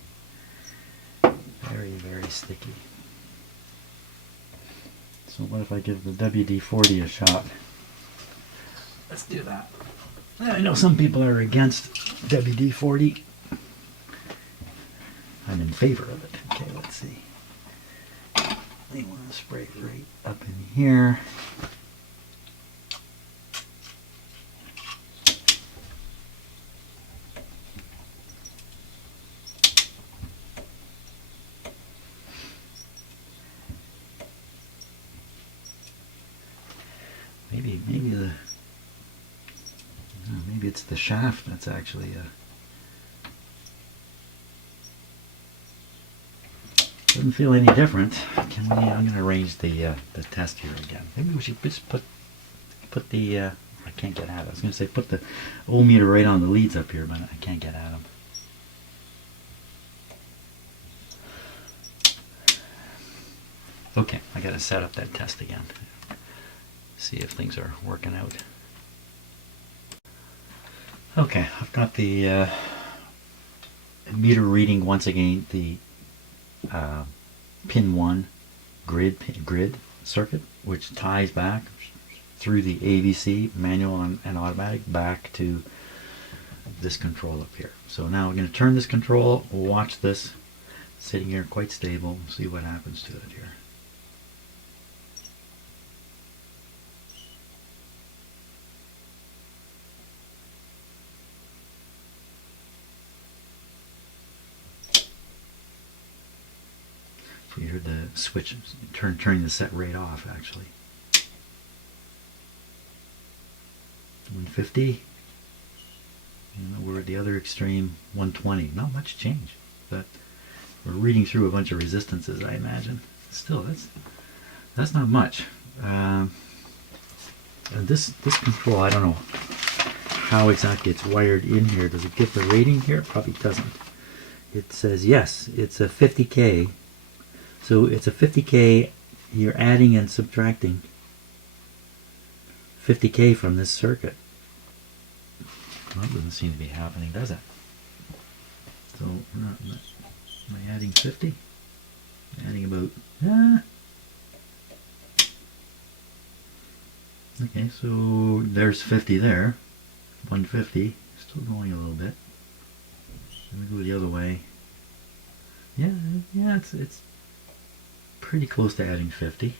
Very, very sticky. So what if I give the WD-40 a shot? Let's do that. I know some people are against WD-40. I'm in favor of it. Okay, let's see. I want to spray it right up in here. maybe it's the shaft that's actually doesn't feel any different. Can we? I'm going to arrange the test here again. Maybe we should just put the I can't get at it. I was going to say put the ohm meter right on the leads up here, but I can't get at them. Okay, I got to set up that test again. See if things are working out. Okay, I've got the meter reading once again the pin 1 grid circuit, which ties back through the AVC manual and automatic back to this control up here. So now we're going to turn this control, watch this sitting here quite stable, see what happens to it here. You heard the switch turning the set rate off actually. 150. We're at the other extreme, 120. Not much change, but we're reading through a bunch of resistances, I imagine. Still, that's not much. And this control, I don't know how exactly it's wired in here. Does it give the rating here? Probably doesn't. It says yes, it's a 50K. So it's a 50K, you're adding and subtracting 50K from this circuit. Well, that doesn't seem to be happening, does it? So, am I adding 50? Adding about, okay, so there's 50 there, 150, still going a little bit. Let me go the other way. Yeah, it's pretty close to adding 50.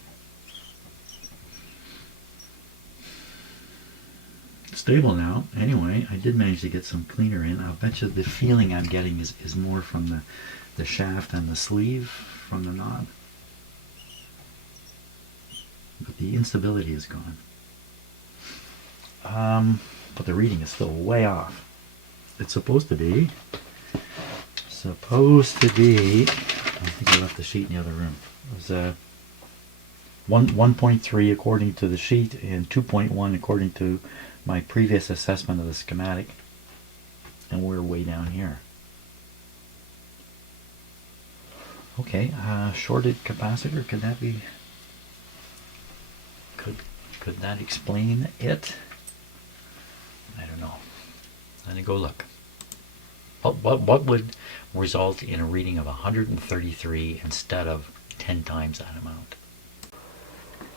Stable now. Anyway, I did manage to get some cleaner in. I'll bet you the feeling I'm getting is more from the shaft and the sleeve from the knob. But the instability is gone. But the reading is still way off. It's supposed to be. I think I left the sheet in the other room. It was 1.3 according to the sheet and 2.1 according to my previous assessment of the schematic, and we're way down here. Okay, shorted capacitor, could that be, could that explain it? I don't know. Let me go look. What would result in a reading of 133 instead of 10 times that amount?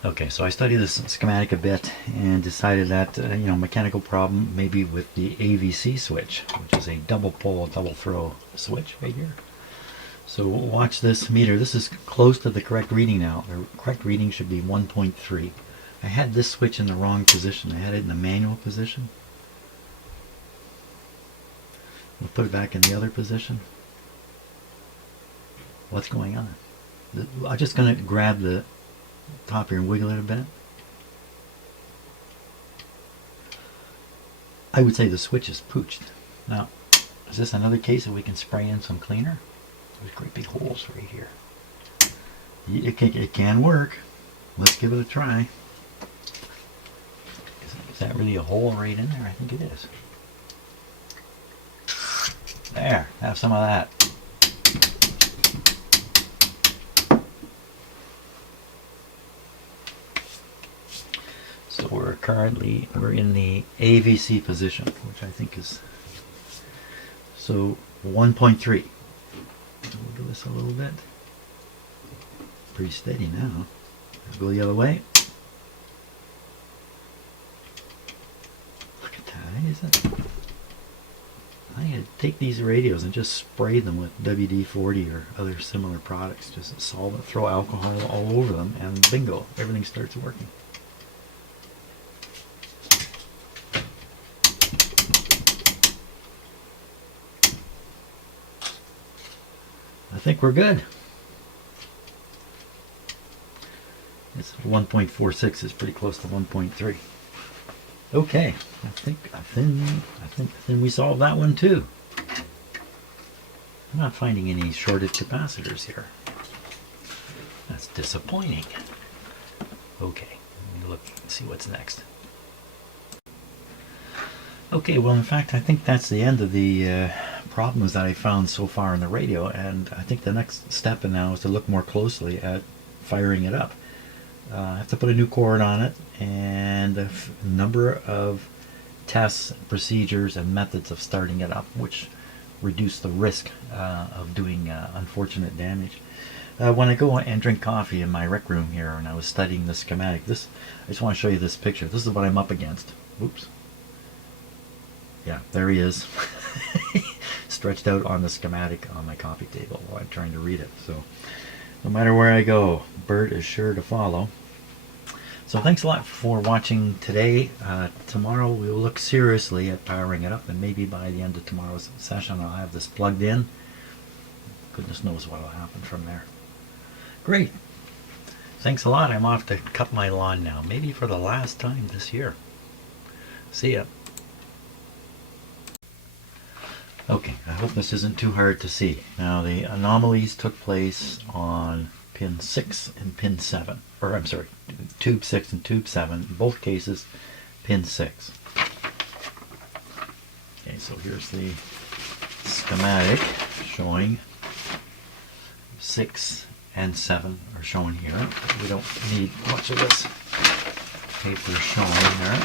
Okay, so I studied this schematic a bit and decided that mechanical problem maybe with the AVC switch, which is a double pole, double throw switch right here. So watch this meter. This is close to the correct reading now. The correct reading should be 1.3. I had this switch in the wrong position. I had it in the manual position. We'll put it back in the other position. What's going on? I'm just going to grab the top here and wiggle it a bit. I would say the switch is pooched. Now, is this another case that we can spray in some cleaner? There's great big holes right here. It can work. Let's give it a try. Is that really a hole right in there? I think it is. There, have some of that. So we're in the AVC position, which I think is, so 1.3. We'll do this a little bit. Pretty steady now. I'll go the other way. Look at that, isn't it? I had to take these radios and just spray them with WD-40 or other similar products. Just solvent, throw alcohol all over them, and bingo, everything starts working. I think we're good. It's 1.46 is pretty close to 1.3. Okay, I think we solved that one too. I'm not finding any shorted capacitors here. That's disappointing. Okay, let me look and see what's next. Okay, well in fact I think that's the end of the problems that I found so far in the radio, and I think the next step now is to look more closely at firing it up. I have to put a new cord on it, and a number of tests, procedures, and methods of starting it up, which reduce the risk of doing unfortunate damage. When I go and drink coffee in my rec room here, and I was studying the schematic, I just want to show you this picture. This is what I'm up against. Oops. Yeah, there he is. Stretched out on the schematic on my coffee table while I'm trying to read it. So no matter where I go, Bert is sure to follow. So thanks a lot for watching today. Tomorrow we will look seriously at powering it up, and maybe by the end of tomorrow's session I'll have this plugged in. Goodness knows what will happen from there. Great. Thanks a lot. I'm off to cut my lawn now, maybe for the last time this year. See ya. Okay, I hope this isn't too hard to see. Now the anomalies took place on pin 6 and pin 7. Or I'm sorry, tube 6 and tube 7. In both cases, pin 6. Okay, so here's the schematic showing 6 and 7 are shown here. We don't need much of this paper showing there.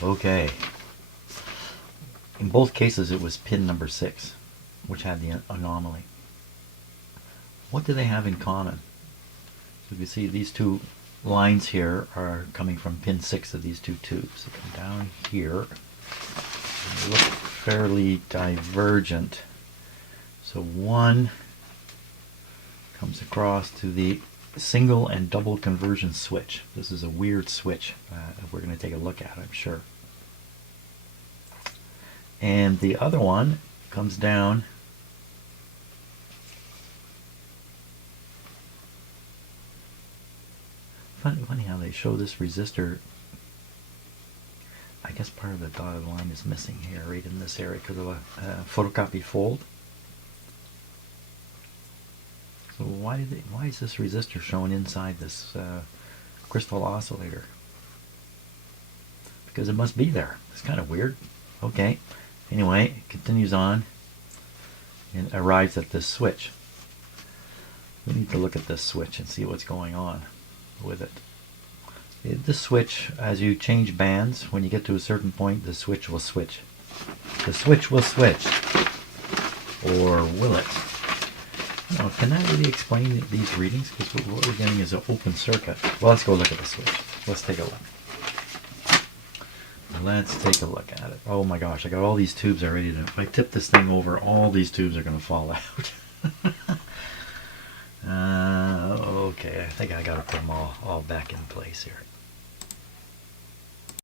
Okay. In both cases it was pin number 6 which had the anomaly. What do they have in common? So you can see these two lines here are coming from pin 6 of these two tubes. They come down here. They look fairly divergent. So one comes across to the single and double conversion switch. This is a weird switch. We're going to take a look at it, I'm sure. And the other one comes down funny how they show this resistor. I guess part of the dotted line is missing here, right in this area, because of a photocopy fold. So why is this resistor shown inside this crystal oscillator? Because it must be there. It's kind of weird. Okay. Anyway, it continues on and arrives at this switch. We need to look at this switch and see what's going on with it. This switch, as you change bands, when you get to a certain point, the switch will switch. The switch will switch. Or will it? Now, can that really explain these readings? Because what we're getting is an open circuit. Well, let's go look at the switch. Let's take a look. Let's take a look at it. Oh my gosh, I got all these tubes already. If I tip this thing over, all these tubes are going to fall out. Okay, I think I got to put them all back in place here.